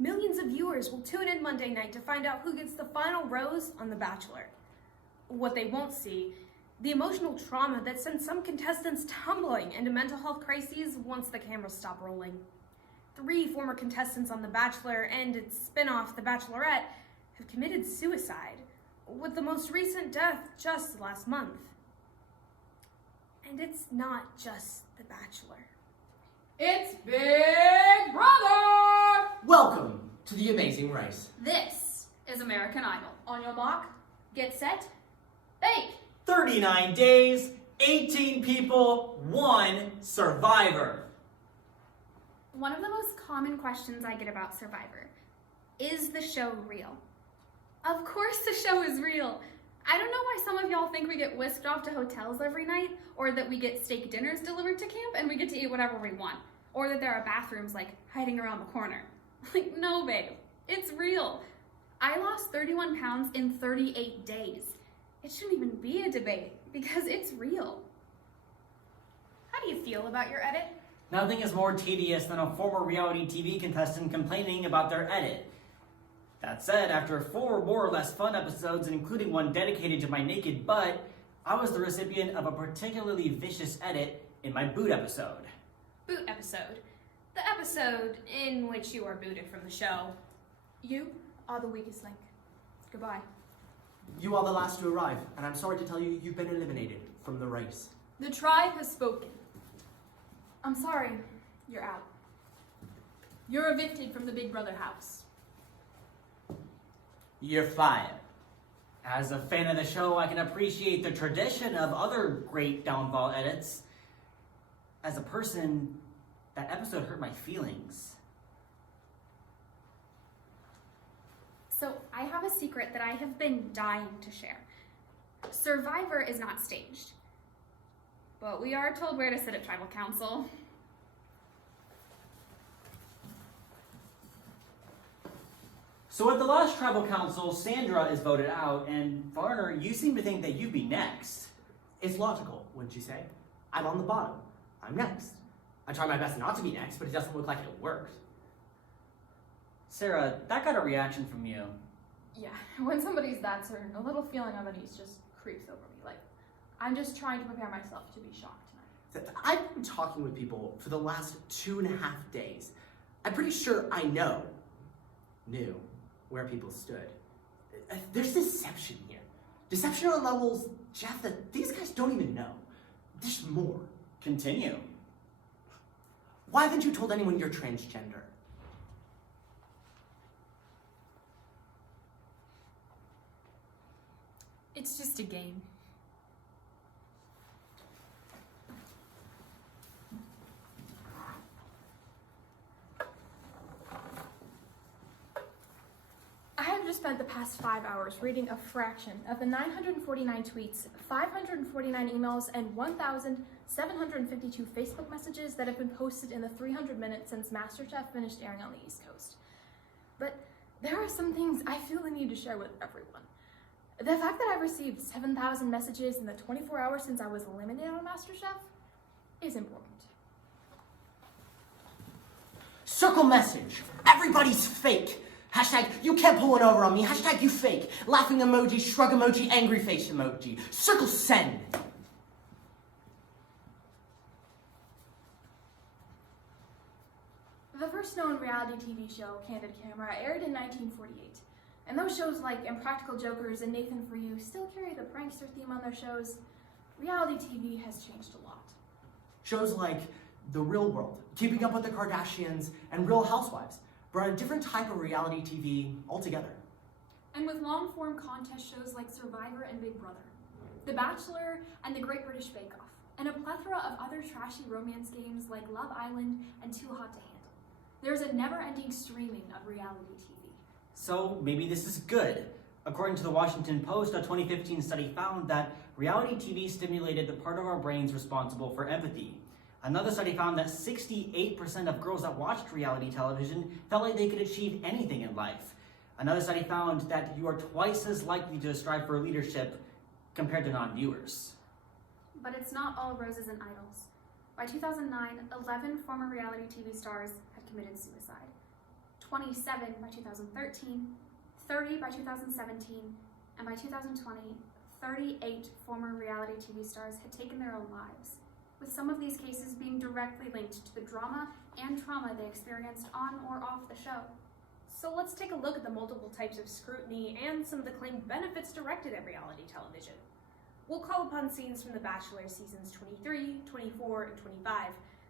Millions of viewers will tune in Monday night to find out who gets the final rose on The Bachelor. What they won't see, the emotional trauma that sends some contestants tumbling into mental health crises once the cameras stop rolling. 3 former contestants on The Bachelor and its spin-off, The Bachelorette, have committed suicide, with the most recent death just last month. And it's not just The Bachelor. It's Big Brother! Welcome to the Amazing Race. This is American Idol. On your mark, get set, bake! 39 days, 18 people, 1 survivor. One of the most common questions I get about Survivor: is the show real? Of course the show is real. I don't know why some of y'all think we get whisked off to hotels every night, or that we get steak dinners delivered to camp and we get to eat whatever we want, or that there are bathrooms like hiding around the corner. Like, no babe, it's real. I lost 31 pounds in 38 days. It shouldn't even be a debate because it's real. How do you feel about your edit? Nothing is more tedious than a former reality TV contestant complaining about their edit. That said, after 4 more or less fun episodes, including one dedicated to my naked butt, I was the recipient of a particularly vicious edit in my boot episode. Boot episode. The episode in which you are booted from the show. You are the weakest link. Goodbye. You are the last to arrive, and I'm sorry to tell you you've been eliminated from the race. The tribe has spoken. I'm sorry, you're out. You're evicted from the Big Brother house. You're fired. As a fan of the show, I can appreciate the tradition of other great downfall edits. As a person, that episode hurt my feelings. So I have a secret that I have been dying to share. Survivor is not staged, but we are told where to sit at tribal council. So at the last tribal council, Sandra is voted out, and Varner, you seem to think that you'd be next. It's logical, wouldn't you say? I'm on the bottom. I'm next. I try my best not to be next, but it doesn't look like it worked. Sarah, that got a reaction from you. Yeah, when somebody's that certain, a little feeling of unease just creeps over me. Like, I'm just trying to prepare myself to be shocked tonight. I've been talking with people for the last 2.5 days. I'm pretty sure I knew where people stood. There's deception here. Deception on levels, Jeff, that these guys don't even know. There's more. Continue. Why haven't you told anyone you're transgender? It's just a game. I have just spent the past 5 hours reading a fraction of the 949 tweets, 549 emails, and 1,752 Facebook messages that have been posted in the 300 minutes since MasterChef finished airing on the East Coast. But there are some things I feel the need to share with everyone. The fact that I've received 7,000 messages in the 24 hours since I was eliminated on MasterChef is important. Circle message. Everybody's fake. Hashtag, you can't pull one over on me. Hashtag, you fake. Laughing emoji, shrug emoji, angry face emoji. Circle send. The first known reality TV show, Candid Camera, aired in 1948. And those shows like Impractical Jokers and Nathan For You still carry the prankster theme on their shows. Reality TV has changed a lot. Shows like The Real World, Keeping Up with the Kardashians, and Real Housewives brought a different type of reality TV altogether. And with long-form contest shows like Survivor and Big Brother, The Bachelor and The Great British Bake Off, and a plethora of other trashy romance games like Love Island and Too Hot to Handle. There's a never-ending streaming of reality TV. So maybe this is good. According to the Washington Post, a 2015 study found that reality TV stimulated the part of our brains responsible for empathy. Another study found that 68% of girls that watched reality television felt like they could achieve anything in life. Another study found that you are twice as likely to strive for leadership compared to non-viewers. But it's not all roses and idols. By 2009, 11 former reality TV stars had committed suicide. 27 by 2013, 30 by 2017, and by 2020, 38 former reality TV stars had taken their own lives, with some of these cases being directly linked to the drama and trauma they experienced on or off the show. So let's take a look at the multiple types of scrutiny and some of the claimed benefits directed at reality television. We'll call upon scenes from The Bachelor seasons 23, 24, and 25,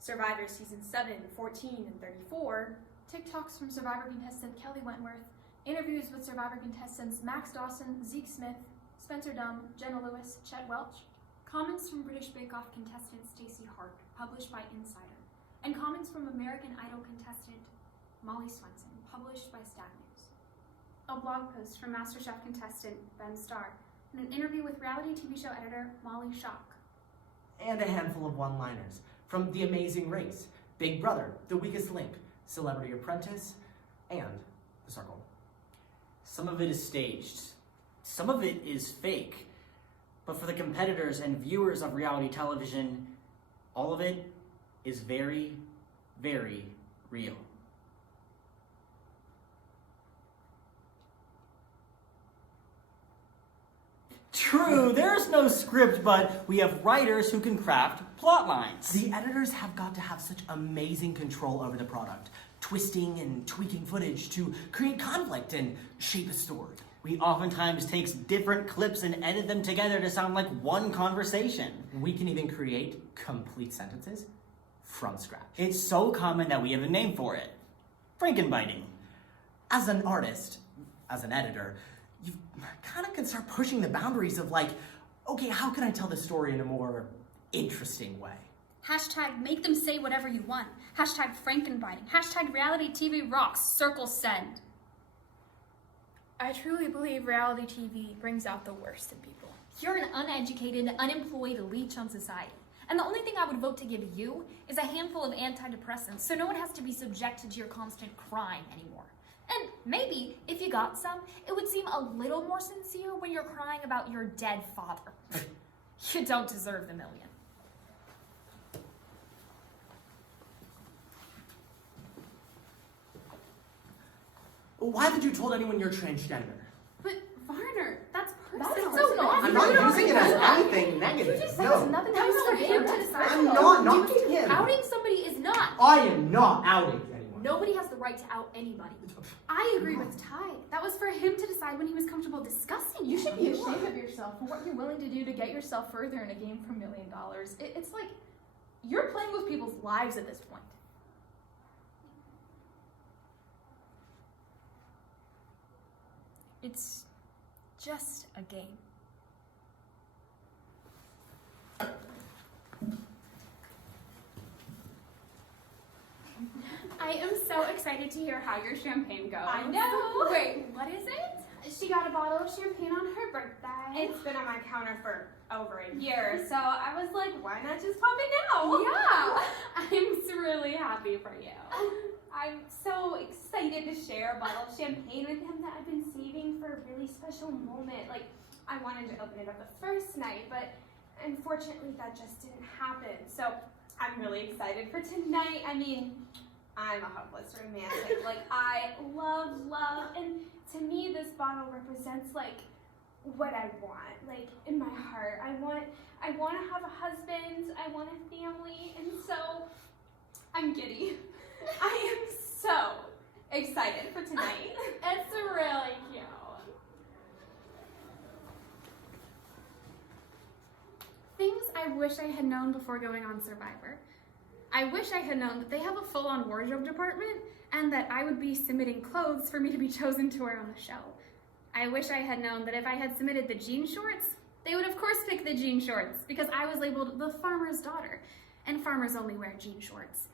Survivor seasons 7, 14, and 34, TikToks from Survivor contestant Kelly Wentworth, interviews with Survivor contestants Max Dawson, Zeke Smith, Spencer Dunn, Jenna Lewis, Chet Welch, comments from British Bake Off contestant Stacey Hart, published by Insider, and comments from American Idol contestant Molly Swenson, published by Stat News. A blog post from MasterChef contestant Ben Starr, and an interview with reality TV show editor Molly Shock. And a handful of one-liners from The Amazing Race, Big Brother, The Weakest Link, Celebrity Apprentice, and The Circle. Some of it is staged. Some of it is fake. But for the competitors and viewers of reality television, all of it is very, very real. True, there's no script, but we have writers who can craft plot lines. The editors have got to have such amazing control over the product, twisting and tweaking footage to create conflict and shape a story. We oftentimes take different clips and edit them together to sound like one conversation. We can even create complete sentences from scratch. It's so common that we have a name for it. Frankenbiting. As an artist, as an editor, you kind of can start pushing the boundaries of like, okay, how can I tell this story in a more interesting way? Hashtag make them say whatever you want. Hashtag Frankenbiting. Hashtag reality TV rocks. Circle send. I truly believe reality TV brings out the worst in people. You're an uneducated, unemployed leech on society. And the only thing I would vote to give you is a handful of antidepressants so no one has to be subjected to your constant crying anymore. And maybe, if you got some, it would seem a little more sincere when you're crying about your dead father. You don't deserve the million. Why haven't you told anyone you're transgender? But Varner, that's That's personal. so bad. I'm not using it as anything negative. You just said No. it's nothing That was to for do him with to it. decide. I'm not knocking him. Outing somebody is not. I am not outing anyone. Nobody has the right to out anybody. I agree with Ty. That was for him to decide when he was comfortable discussing You it. should be ashamed of yourself for what you're willing to do to get yourself further in a game for $1 million. It's like you're playing with people's lives at this point. It's just a game. I am so excited to hear how your champagne goes. I know. Wait, what is it? She got a bottle of champagne on her birthday. It's been on my counter for over a year, so I was like, why not just pop it now? Yeah, I'm really happy for you. I'm so excited to share a bottle of champagne with him that I've been saving for a really special moment. Like, I wanted to open it up the first night, but unfortunately that just didn't happen. So I'm really excited for tonight. I mean, I'm a hopeless romantic. Like, I love, and to me this bottle represents like what I want, like in my heart. I want to have a husband, I want a family, and so I'm giddy. I am so excited for tonight. It's really cute. Things I wish I had known before going on Survivor. I wish I had known that they have a full-on wardrobe department and that I would be submitting clothes for me to be chosen to wear on the show. I wish I had known that if I had submitted the jean shorts, they would of course pick the jean shorts because I was labeled the farmer's daughter, and farmers only wear jean shorts.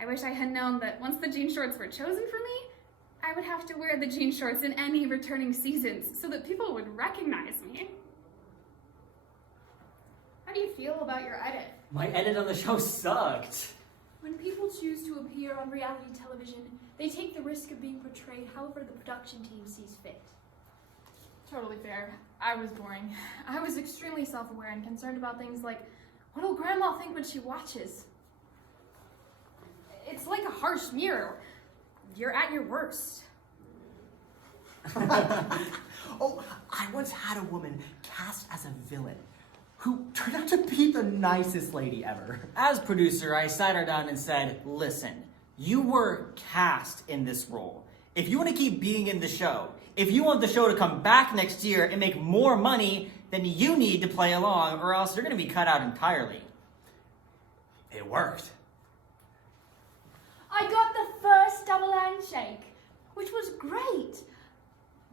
I wish I had known that once the jean shorts were chosen for me, I would have to wear the jean shorts in any returning seasons so that people would recognize me. How do you feel about your edit? My edit on the show sucked. When people choose to appear on reality television, they take the risk of being portrayed however the production team sees fit. Totally fair. I was boring. I was extremely self-aware and concerned about things like, what'll Grandma think when she watches? It's like a harsh mirror. you're at your worst. Oh, I once had a woman cast as a villain who turned out to be the nicest lady ever. As producer, I sat her down and said, listen, you were cast in this role. If you want to keep being in the show, if you want the show to come back next year and make more money, then you need to play along, or else you're going to be cut out entirely. It worked. I got the first double handshake, which was great.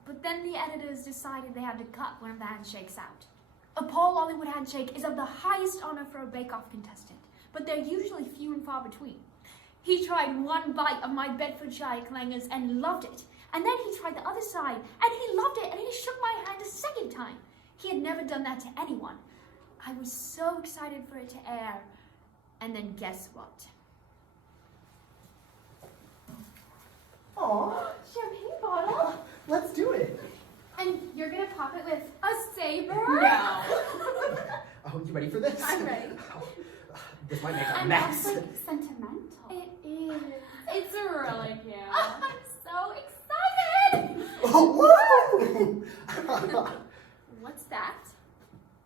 But then the editors decided they had to cut one of the handshakes out. A Paul Hollywood handshake is of the highest honor for a bake-off contestant, but they're usually few and far between. He tried one bite of my Bedfordshire clangers and loved it. And then he tried the other side, and he loved it, and he shook my hand a second time. He had never done that to anyone. I was so excited for it to air. And then guess what? Aw, Champagne bottle? let's do it. And you're gonna pop it with a saber? No. Oh, you ready for this? I'm ready. This might make a And mess. that's like sentimental. It is. It's really cute. I'm so excited! Oh, woo! What's that?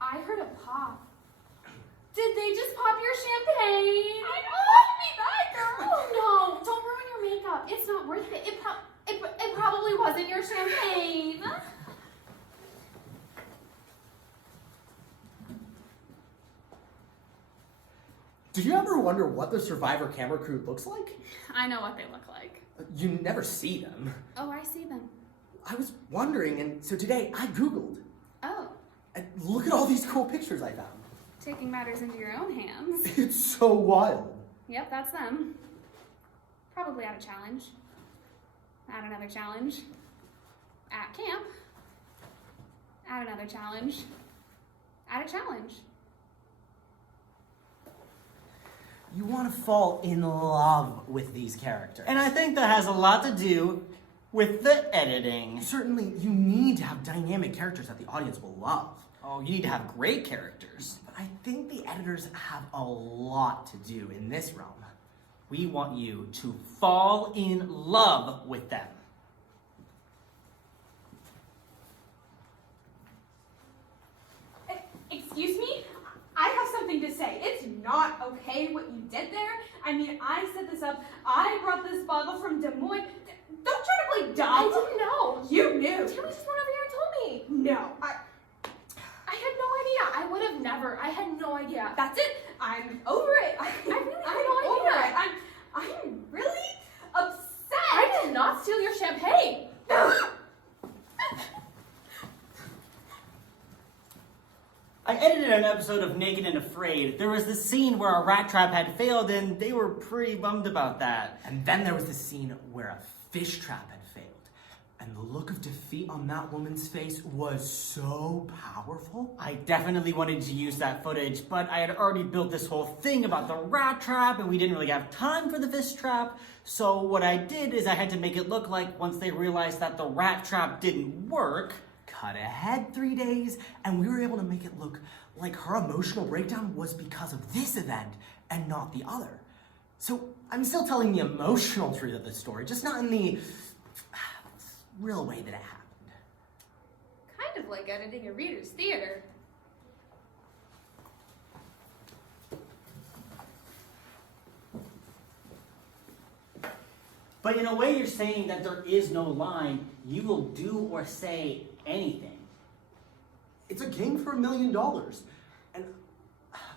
I heard a pop. Did they just pop your champagne? I don't want to be that girl! Oh no, don't ruin your makeup. It's not worth it. It probably wasn't your champagne. Did you ever wonder what the Survivor camera crew looks like? I know what they look like. You never see them. Oh, I see them. I was wondering, and so today I Googled. Oh, And look at all these cool pictures I found. taking matters into your own hands. It's so wild. Yep, that's them. Probably at a challenge. At another challenge. At camp. At another challenge. At a challenge. You want to fall in love with these characters. And I think that has a lot to do with the editing. Certainly, you need to have dynamic characters that the audience will love. Oh, you need to have great characters. But I think the editors have a lot to do in this realm. We want you to fall in love with them. Excuse me? I have something to say. It's not okay what you did there. I mean, I set this up. I brought this bottle from Des Moines. Don't try to play dumb. I didn't know. You knew. Tammy just went over here and told me. No. I had no idea. I would have never. I had no idea. That's it. I'm over it. I really had I'm no over idea. it. I'm really upset. I did not steal your champagne. I edited an episode of Naked and Afraid. There was this scene where a rat trap had failed, and they were pretty bummed about that. And then there was the scene where a fish trap had failed. And the look of defeat on that woman's face was so powerful. I definitely wanted to use that footage, but I had already built this whole thing about the rat trap, and we didn't really have time for the fish trap. So what I did is I had to make it look like once they realized that the rat trap didn't work, Cut ahead 3 days, and we were able to make it look like her emotional breakdown was because of this event and not the other. So I'm still telling the emotional truth of the story, just not in the real way that it happened. Kind of like editing a reader's theater. but in a way you're saying that there is no line. You will do or say anything. It's a game for $1 million. And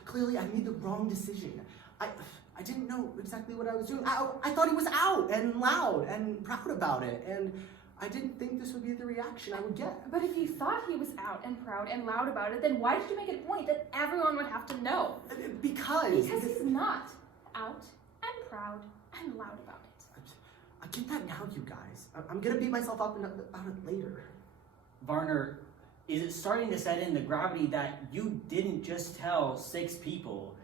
clearly I made the wrong decision. I didn't know exactly what I was doing. I thought he was out and loud and proud about it. And I didn't think this would be the reaction I would get. But if you thought he was out and proud and loud about it, then why did you make it a point that everyone would have to know? Because Because he's not out and proud and loud about it. I get that now, you guys. I'm gonna beat myself up about it later. Varner, is it starting to set in the gravity that you didn't just tell 6 people,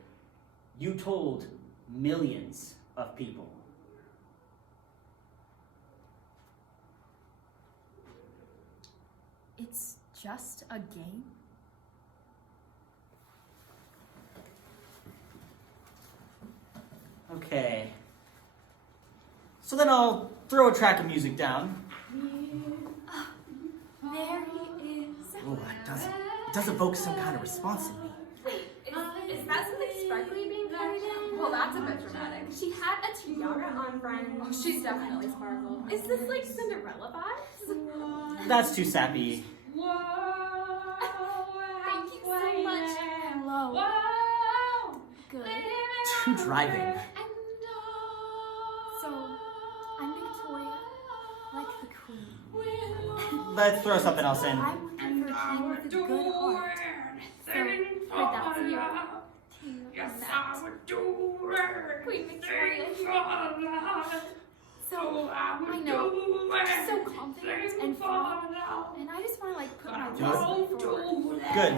you told millions of people? It's just a game? Okay. So then I'll throw a track of music down. There he is. Oh, it does evoke some kind of response in me. Wait, is that something sparkly being carried in? Well, that's a bit dramatic. She had a tiara on, friend. Oh, she's definitely sparkle. Is this like Cinderella vibes? That's too sappy. Whoa! Thank you so much. Hello. Whoa! Good. Too driving. So, I'm Victoria, like the queen. Let's throw something else in. I'm looking for a king with a good heart. So, without fear, Queen Victoria. So, I know, she's so confident and fun, and I just want to like put my best foot forward. Good.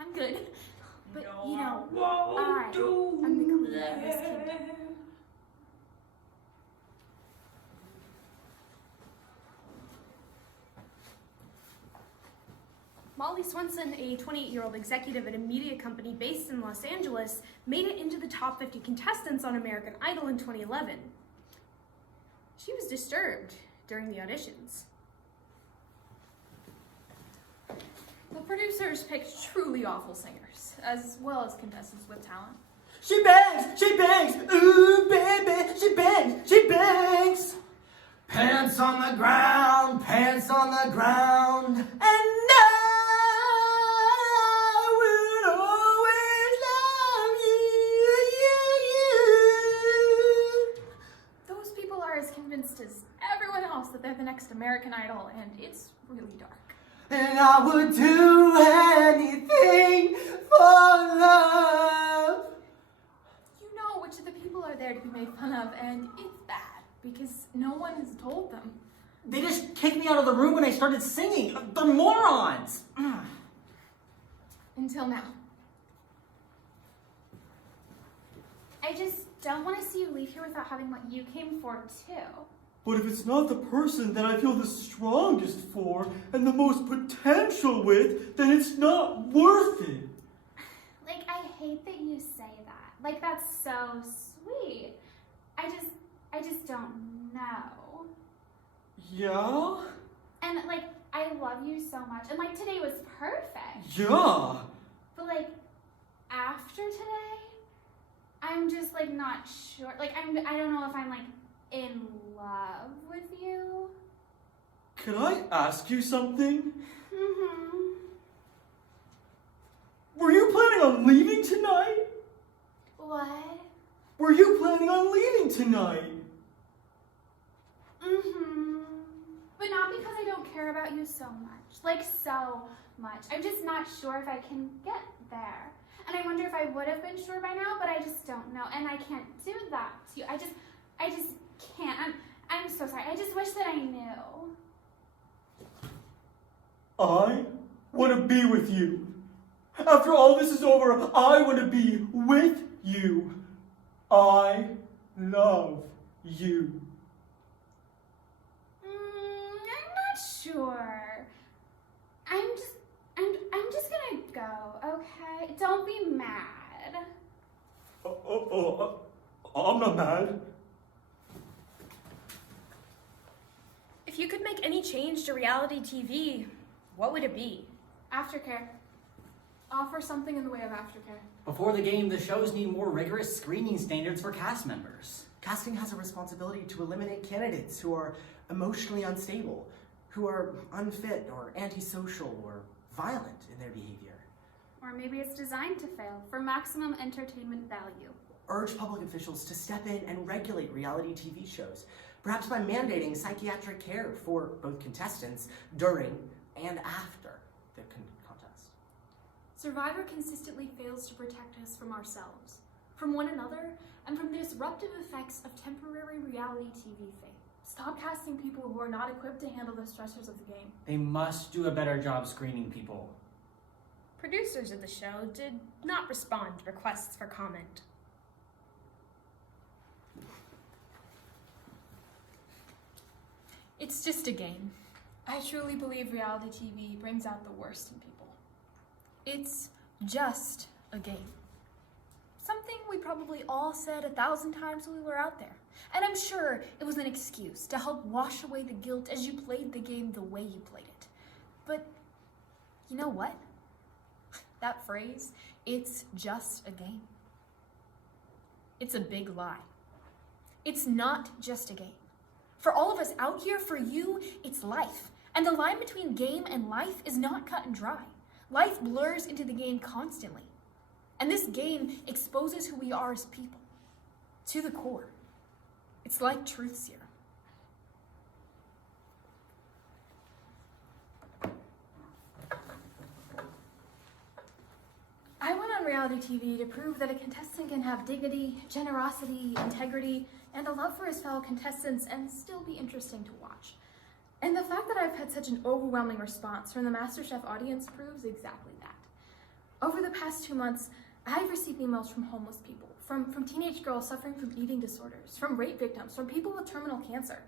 I'm good, but you know, I'm the queen of this kingdom. Molly Swenson, a 28-year-old executive at a media company based in Los Angeles, made it into the top 50 contestants on American Idol in 2011. She was disturbed during the auditions. The producers picked truly awful singers, as well as contestants with talent. She bangs, ooh baby, she bangs. Pants on the ground, and I will always love you. Those people are as convinced as everyone else that they're the next American Idol, and it's really dark. And I would do anything for love. You know which of the people are there to be made fun of, and it's bad, because no one has told them. They just kicked me out of the room when I started singing. They're morons. Until now. I just don't want to see you leave here without having what you came for, too. But if it's not the person that I feel the strongest for and the most potential with, then it's not worth it. Like, I hate that you say that. Like, that's so sweet. I just don't know. Yeah? And, like, I love you so much. And, like, today was perfect. Yeah. But, like, after today, I'm just, like, not sure. Like, I don't know if I'm, like, in love with you. Can I ask you something? Mm-hmm. Were you planning on leaving tonight? What? Were you planning on leaving tonight? Mm-hmm. But not because I don't care about you so much. Like, so much. I'm just not sure if I can get there. And I wonder if I would have been sure by now, but I just don't know. And I can't do that to you. I just can't. I'm so sorry. I just wish that I knew. I want to be with you. After all this is over, I want to be with you. I love you. I'm not sure. I'm just gonna go, okay? Don't be mad. I'm not mad. If you could make any change to reality TV, what would it be? Aftercare. Offer something in the way of aftercare. Before the game, the shows need more rigorous screening standards for cast members. Casting has a responsibility to eliminate candidates who are emotionally unstable, who are unfit or antisocial or violent in their behavior. Or maybe it's designed to fail for maximum entertainment value. Urge public officials to step in and regulate reality TV shows, perhaps by mandating psychiatric care for both contestants during and after the contest. Survivor consistently fails to protect us from ourselves, from one another, and from the disruptive effects of temporary reality TV fame. Stop casting people who are not equipped to handle the stressors of the game. They must do a better job screening people. Producers of the show did not respond to requests for comment. It's just a game. I truly believe reality TV brings out the worst in people. It's just a game. Something we probably probably all said 1,000 times when we were out there. And I'm sure it was an excuse to help wash away the guilt as you played the game the way you played it. But you know what? That phrase, "it's just a game," it's a big lie. It's not just a game. For all of us out here, for you, it's life. And the line between game and life is not cut and dry. Life blurs into the game constantly. And this game exposes who we are as people, to the core. It's like truth serum. I went on reality TV to prove that a contestant can have dignity, generosity, integrity, and a love for his fellow contestants and still be interesting to watch. And the fact that I've had such an overwhelming response from the MasterChef audience proves exactly that. Over the past 2 months, I've received emails from homeless people, from teenage girls suffering from eating disorders, from rape victims, from people with terminal cancer.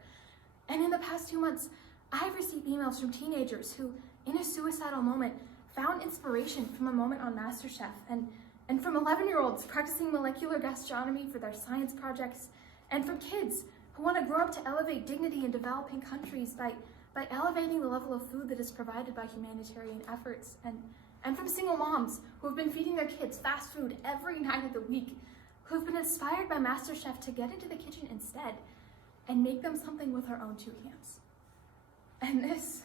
And in the past 2 months, I've received emails from teenagers who, in a suicidal moment, found inspiration from a moment on MasterChef, and from 11-year-olds practicing molecular gastronomy for their science projects, and from kids who want to grow up to elevate dignity in developing countries by elevating the level of food that is provided by humanitarian efforts, and from single moms who have been feeding their kids fast food every night of the week, who have been inspired by MasterChef to get into the kitchen instead and make them something with their own 2 hands. And this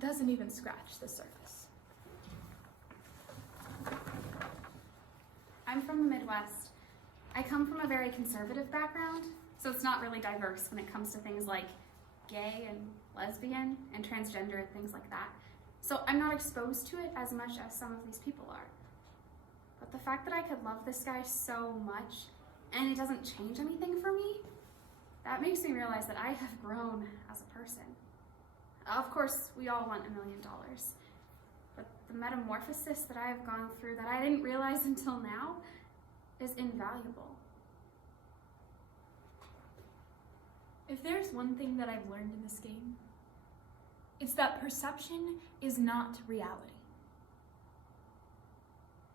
doesn't even scratch the surface. I'm from the Midwest. I come from a very conservative background, so it's not really diverse when it comes to things like gay and lesbian and transgender and things like that. So I'm not exposed to it as much as some of these people are. But the fact that I could love this guy so much and it doesn't change anything for me, that makes me realize that I have grown as a person. Of course, we all want $1 million, but the metamorphosis that I have gone through that I didn't realize until now is invaluable. If there's one thing that I've learned in this game, it's that perception is not reality.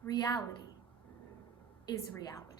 Reality is reality.